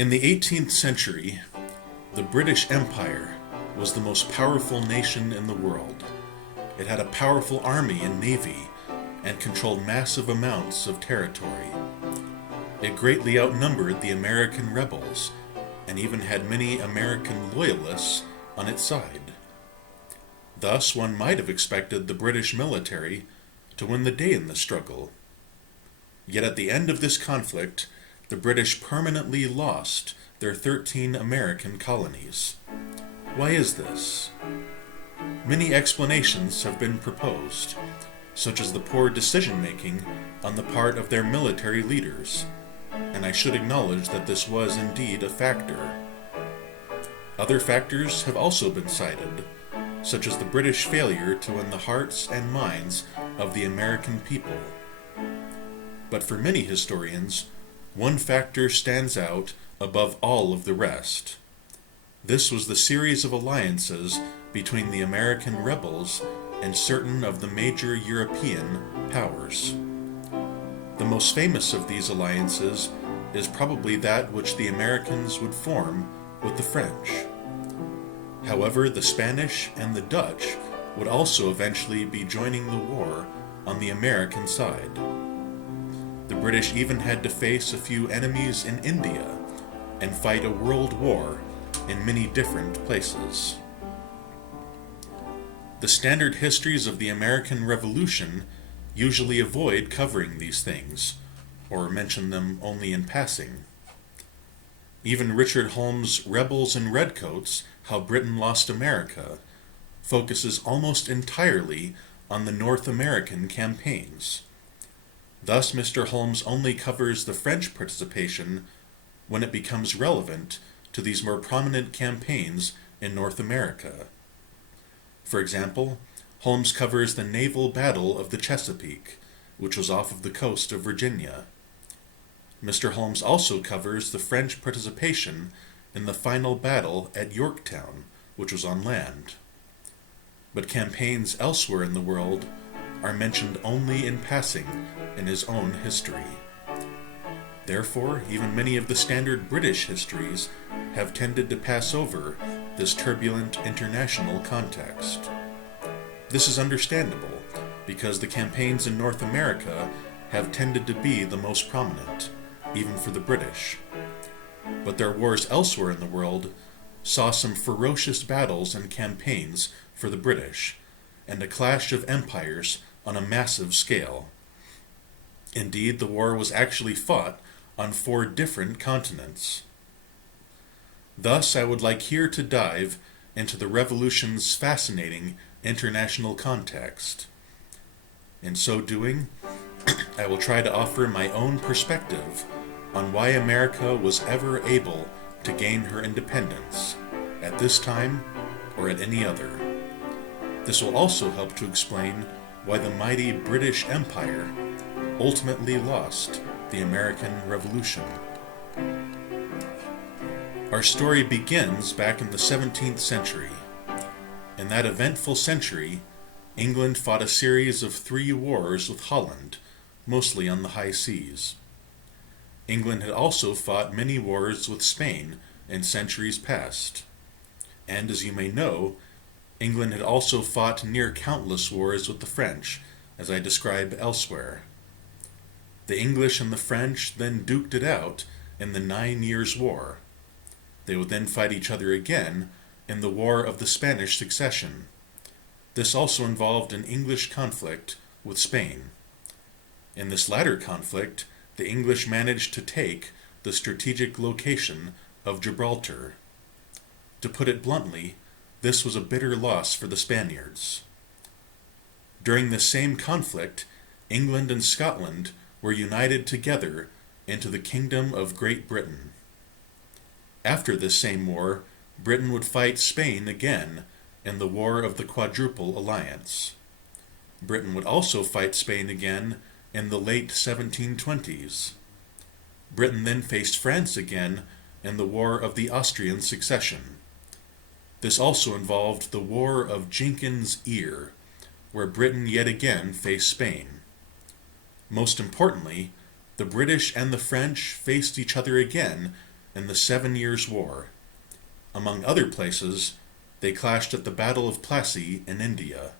In the 18th century, the British Empire was the most powerful nation in the world. It had a powerful army and navy and controlled massive amounts of territory. It greatly outnumbered the American rebels and even had many American loyalists on its side. Thus, one might have expected the British military to win the day in the struggle. Yet at the end of this conflict, the British permanently lost their 13 American colonies. Why is this? Many explanations have been proposed, such as the poor decision-making on the part of their military leaders, and I should acknowledge that this was indeed a factor. Other factors have also been cited, such as the British failure to win the hearts and minds of the American people. But for many historians, one factor stands out above all of the rest. This was the series of alliances between the American rebels and certain of the major European powers. The most famous of these alliances is probably that which the Americans would form with the French. However, the Spanish and the Dutch would also eventually be joining the war on the American side. The British even had to face a few enemies in India and fight a world war in many different places. The standard histories of the American Revolution usually avoid covering these things, or mention them only in passing. Even Richard Holmes' Rebels and Redcoats, How Britain Lost America, focuses almost entirely on the North American campaigns. Thus, Mr. Holmes only covers the French participation when it becomes relevant to these more prominent campaigns in North America. For example, Holmes covers the naval battle of the Chesapeake, which was off of the coast of Virginia. Mr. Holmes also covers the French participation in the final battle at Yorktown, which was on land. But campaigns elsewhere in the world are mentioned only in passing in his own history. Therefore, even many of the standard British histories have tended to pass over this turbulent international context. This is understandable, because the campaigns in North America have tended to be the most prominent, even for the British. But their wars elsewhere in the world saw some ferocious battles and campaigns for the British, and a clash of empires on a massive scale. Indeed, the war was actually fought on 4 different continents. Thus, I would like here to dive into the Revolution's fascinating international context. In so doing, I will try to offer my own perspective on why America was ever able to gain her independence, at this time or at any other. This will also help to explain why the mighty British Empire ultimately lost the American Revolution. Our story begins back in the 17th century. In that eventful century, England fought a series of 3 wars with Holland, mostly on the high seas. England had also fought many wars with Spain in centuries past. And as you may know, England had also fought near countless wars with the French, as I describe elsewhere. The English and the French then duked it out in the 9 Years' War. They would then fight each other again in the War of the Spanish Succession. This also involved an English conflict with Spain. In this latter conflict, the English managed to take the strategic location of Gibraltar. To put it bluntly, this was a bitter loss for the Spaniards. During this same conflict, England and Scotland were united together into the Kingdom of Great Britain. After this same war, Britain would fight Spain again in the War of the Quadruple Alliance. Britain would also fight Spain again in the late 1720s. Britain then faced France again in the War of the Austrian Succession. This also involved the War of Jenkins' Ear, where Britain yet again faced Spain. Most importantly, the British and the French faced each other again in the 7 Years' War. Among other places, they clashed at the Battle of Plassey in India.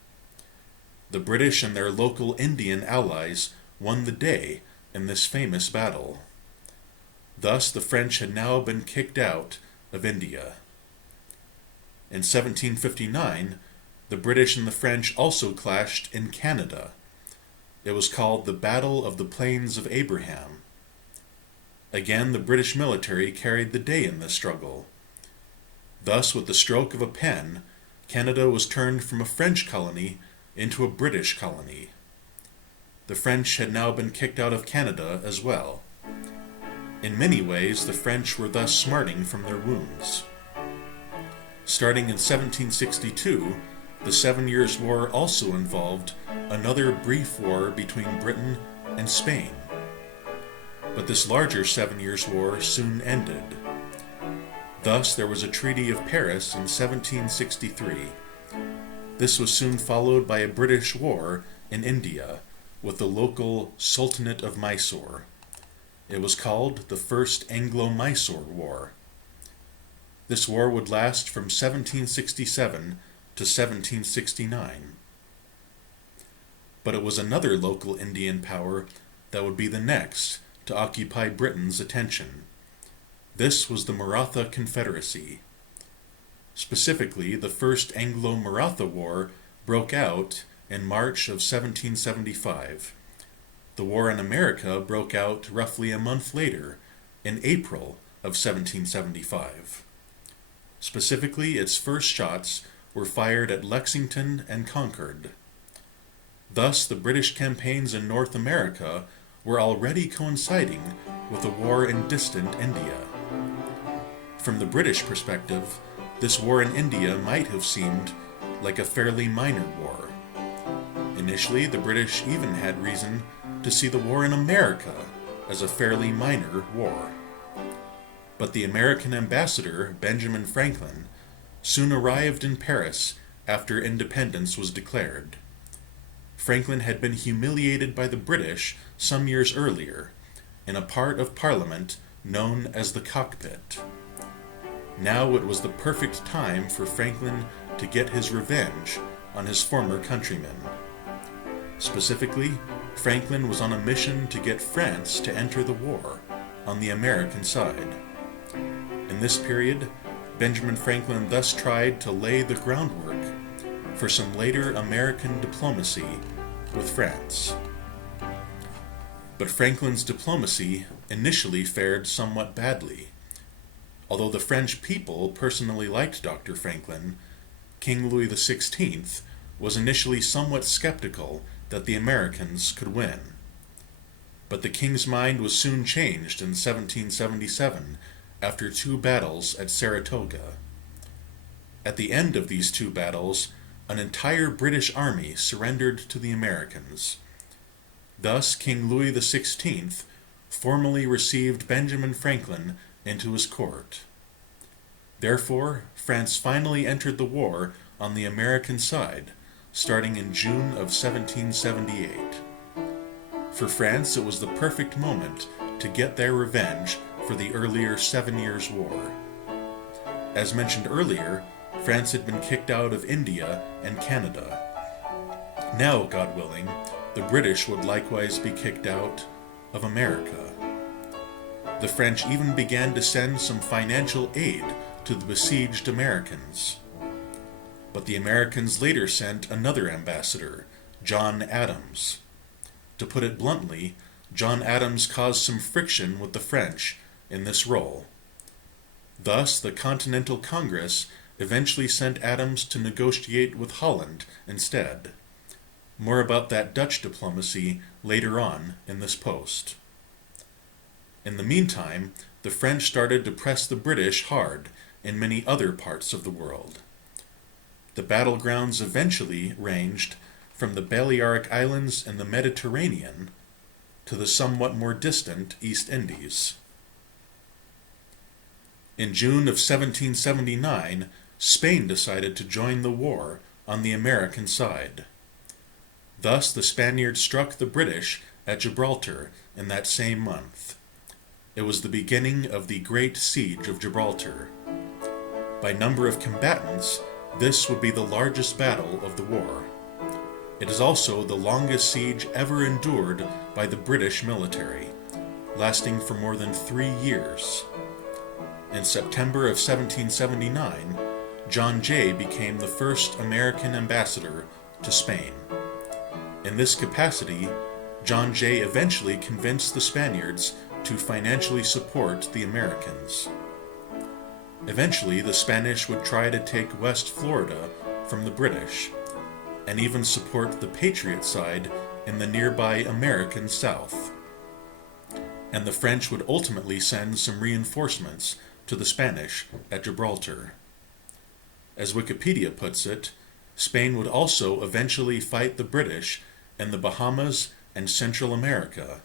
The British and their local Indian allies won the day in this famous battle. Thus the French had now been kicked out of India. In 1759, the British and the French also clashed in Canada. It was called the Battle of the Plains of Abraham. Again, the British military carried the day in this struggle. Thus, with the stroke of a pen, Canada was turned from a French colony into a British colony. The French had now been kicked out of Canada as well. In many ways, the French were thus smarting from their wounds. Starting in 1762, the 7 Years' War also involved another brief war between Britain and Spain. But this larger 7 Years' War soon ended. Thus, there was a Treaty of Paris in 1763. This was soon followed by a British war in India with the local Sultanate of Mysore. It was called the First Anglo-Mysore War. This war would last from 1767 to 1769. But it was another local Indian power that would be the next to occupy Britain's attention. This was the Maratha Confederacy. Specifically, the First Anglo-Maratha War broke out in March of 1775. The war in America broke out roughly a month later, in April of 1775. Specifically, its first shots were fired at Lexington and Concord. Thus, the British campaigns in North America were already coinciding with a war in distant India. From the British perspective, this war in India might have seemed like a fairly minor war. Initially, the British even had reason to see the war in America as a fairly minor war. But the American ambassador, Benjamin Franklin, soon arrived in Paris after independence was declared. Franklin had been humiliated by the British some years earlier in a part of Parliament known as the Cockpit. Now it was the perfect time for Franklin to get his revenge on his former countrymen. Specifically, Franklin was on a mission to get France to enter the war on the American side. In this period, Benjamin Franklin thus tried to lay the groundwork for some later American diplomacy with France. But Franklin's diplomacy initially fared somewhat badly. Although the French people personally liked Dr. Franklin, King Louis XVI was initially somewhat skeptical that the Americans could win. But the king's mind was soon changed in 1777 after 2 battles at Saratoga. At the end of these 2 battles, an entire British army surrendered to the Americans. Thus, King Louis XVI formally received Benjamin Franklin into his court. Therefore, France finally entered the war on the American side, starting in June of 1778. For France, it was the perfect moment to get their revenge for the earlier 7 Years' War. As mentioned earlier, France had been kicked out of India and Canada. Now, God willing, the British would likewise be kicked out of America. The French even began to send some financial aid to the besieged Americans. But the Americans later sent another ambassador, John Adams. To put it bluntly, John Adams caused some friction with the French in this role. Thus, the Continental Congress eventually sent Adams to negotiate with Holland instead. More about that Dutch diplomacy later on in this post. In the meantime, the French started to press the British hard in many other parts of the world. The battlegrounds eventually ranged from the Balearic Islands in the Mediterranean to the somewhat more distant East Indies. In June of 1779, Spain decided to join the war on the American side. Thus, the Spaniards struck the British at Gibraltar in that same month. it was the beginning of the Great Siege of Gibraltar. By number of combatants, this would be the largest battle of the war. It is also the longest siege ever endured by the British military, lasting for more than 3 years. In September of 1779, John Jay became the first American ambassador to Spain. In this capacity, John Jay eventually convinced the Spaniards to financially support the Americans. Eventually, the Spanish would try to take West Florida from the British, and even support the Patriot side in the nearby American South. And the French would ultimately send some reinforcements to the Spanish at Gibraltar. As Wikipedia puts it, Spain would also eventually fight the British in the Bahamas and Central America.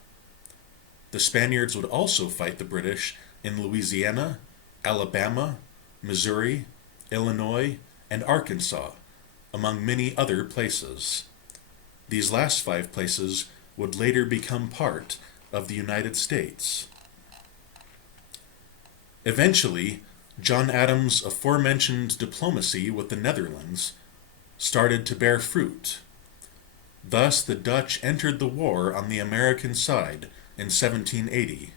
The Spaniards would also fight the British in Louisiana, Alabama, Missouri, Illinois, and Arkansas, among many other places. These last 5 places would later become part of the United States. Eventually, John Adams' aforementioned diplomacy with the Netherlands started to bear fruit. Thus, the Dutch entered the war on the American side in 1780.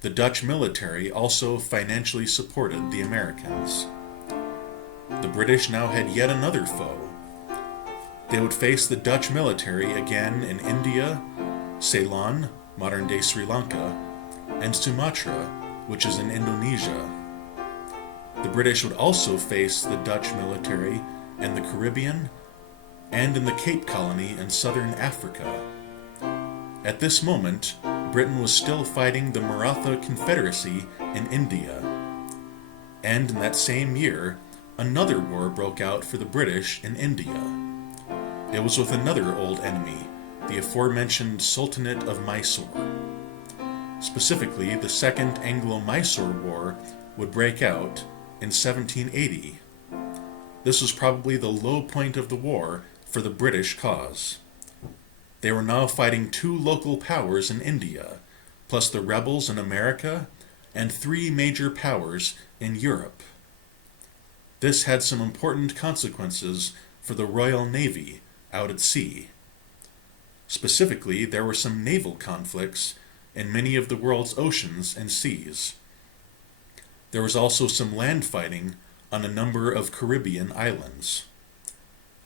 The Dutch military also financially supported the Americans. The British now had yet another foe. They would face the Dutch military again in India, Ceylon, modern-day Sri Lanka, and Sumatra, which is in Indonesia. The British would also face the Dutch military in the Caribbean and in the Cape Colony in southern Africa. At this moment, Britain was still fighting the Maratha Confederacy in India. And in that same year, another war broke out for the British in India. It was with another old enemy, the aforementioned Sultanate of Mysore. Specifically, the Second Anglo-Mysore War would break out in 1780. This was probably the low point of the war for the British cause. They were now fighting 2 local powers in India, plus the rebels in America, and 3 major powers in Europe. This had some important consequences for the Royal Navy out at sea. Specifically, there were some naval conflicts in many of the world's oceans and seas. There was also some land fighting on a number of Caribbean islands.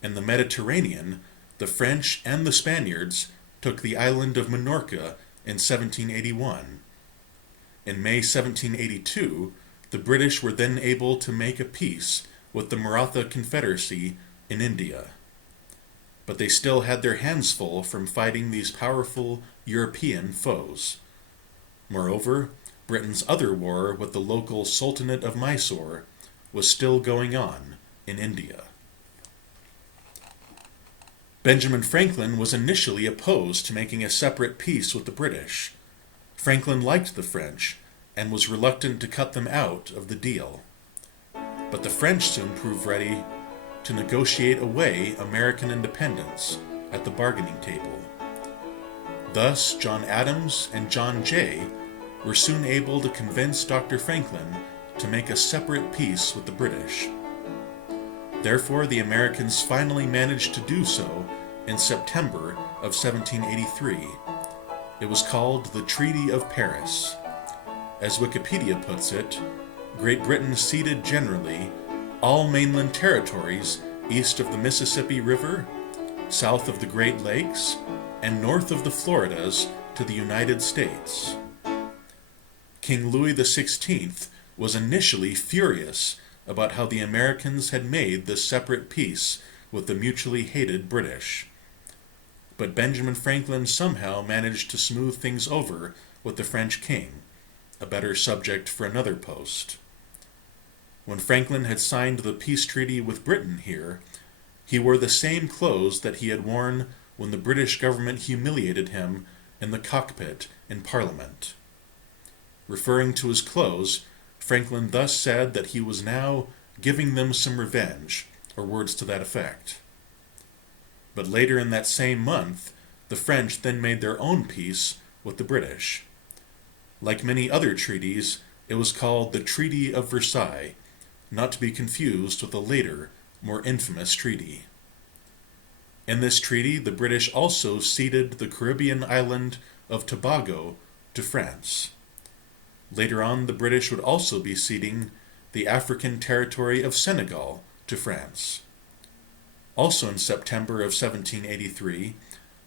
In the Mediterranean, the French and the Spaniards took the island of Minorca in 1781. In May 1782, the British were then able to make a peace with the Maratha Confederacy in India. But they still had their hands full from fighting these powerful European foes. Moreover, Britain's other war with the local Sultanate of Mysore was still going on in India. Benjamin Franklin was initially opposed to making a separate peace with the British. Franklin liked the French and was reluctant to cut them out of the deal. But the French soon proved ready to negotiate away American independence at the bargaining table. Thus, John Adams and John Jay were soon able to convince Dr. Franklin to make a separate peace with the British. Therefore, the Americans finally managed to do so in September of 1783. It was called the Treaty of Paris. As Wikipedia puts it, Great Britain ceded generally all mainland territories east of the Mississippi River, south of the Great Lakes, and north of the Floridas to the United States. King Louis XVI was initially furious about how the Americans had made this separate peace with the mutually hated British. But Benjamin Franklin somehow managed to smooth things over with the French king, a better subject for another post. When Franklin had signed the peace treaty with Britain here, he wore the same clothes that he had worn when the British government humiliated him in the cockpit in Parliament. Referring to his clothes, Franklin thus said that he was now giving them some revenge, or words to that effect. But later in that same month, the French then made their own peace with the British. Like many other treaties, it was called the Treaty of Versailles, not to be confused with a later, more infamous treaty. In this treaty, the British also ceded the Caribbean island of Tobago to France. Later on, the British would also be ceding the African territory of Senegal to France. Also in September of 1783,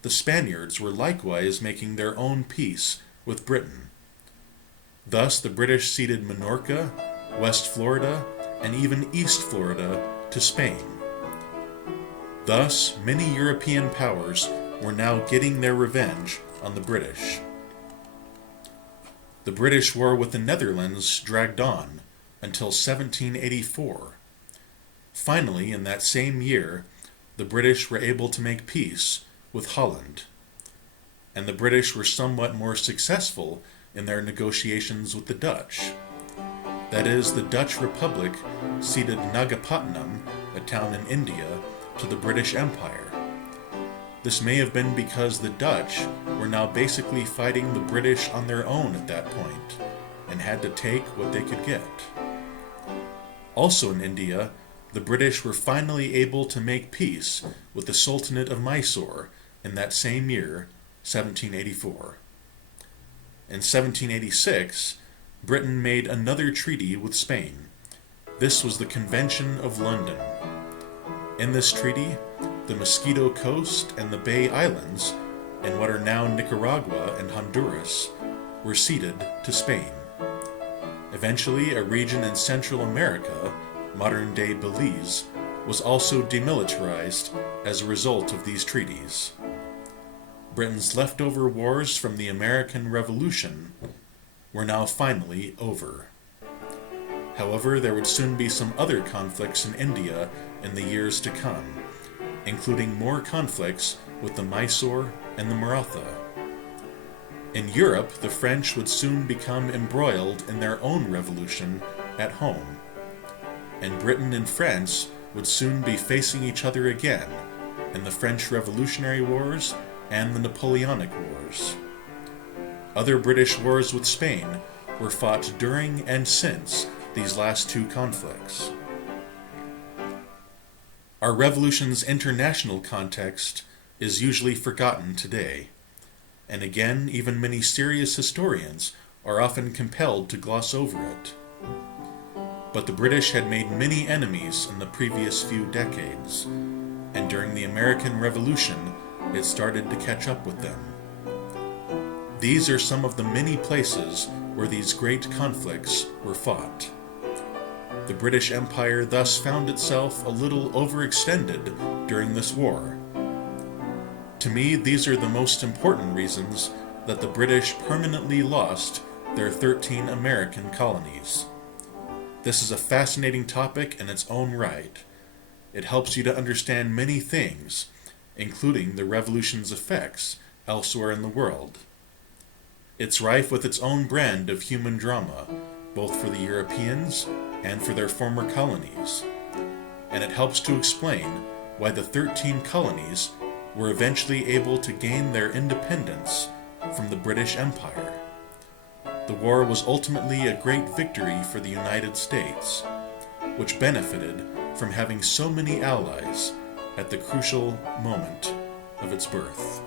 the Spaniards were likewise making their own peace with Britain. Thus, the British ceded Minorca, West Florida, and even East Florida to Spain. Thus, many European powers were now getting their revenge on the British. The British war with the Netherlands dragged on until 1784. Finally, in that same year, the British were able to make peace with Holland, and the British were somewhat more successful in their negotiations with the Dutch. That is, the Dutch Republic ceded Nagapatnam, a town in India, to the British Empire. This may have been because the Dutch were now basically fighting the British on their own at that point, and had to take what they could get. Also in India, the British were finally able to make peace with the Sultanate of Mysore in that same year, 1784. In 1786, Britain made another treaty with Spain. This was the Convention of London. In this treaty, the Mosquito Coast and the Bay Islands, in what are now Nicaragua and Honduras, were ceded to Spain. Eventually, a region in Central America, modern-day Belize, was also demilitarized as a result of these treaties. Britain's leftover wars from the American Revolution were now finally over. However, there would soon be some other conflicts in India in the years to come, including more conflicts with the Mysore and the Maratha. In Europe, the French would soon become embroiled in their own revolution at home, and Britain and France would soon be facing each other again in the French Revolutionary Wars and the Napoleonic Wars. Other British wars with Spain were fought during and since these last two conflicts. Our revolution's international context is usually forgotten today, and again, even many serious historians are often compelled to gloss over it. But the British had made many enemies in the previous few decades, and during the American Revolution, it started to catch up with them. These are some of the many places where these great conflicts were fought. The British Empire thus found itself a little overextended during this war. To me, these are the most important reasons that the British permanently lost their 13 American colonies. This is a fascinating topic in its own right. It helps you to understand many things, including the Revolution's effects elsewhere in the world. It's rife with its own brand of human drama, both for the Europeans and for their former colonies, and it helps to explain why the 13 colonies were eventually able to gain their independence from the British Empire. The war was ultimately a great victory for the United States, which benefited from having so many allies at the crucial moment of its birth.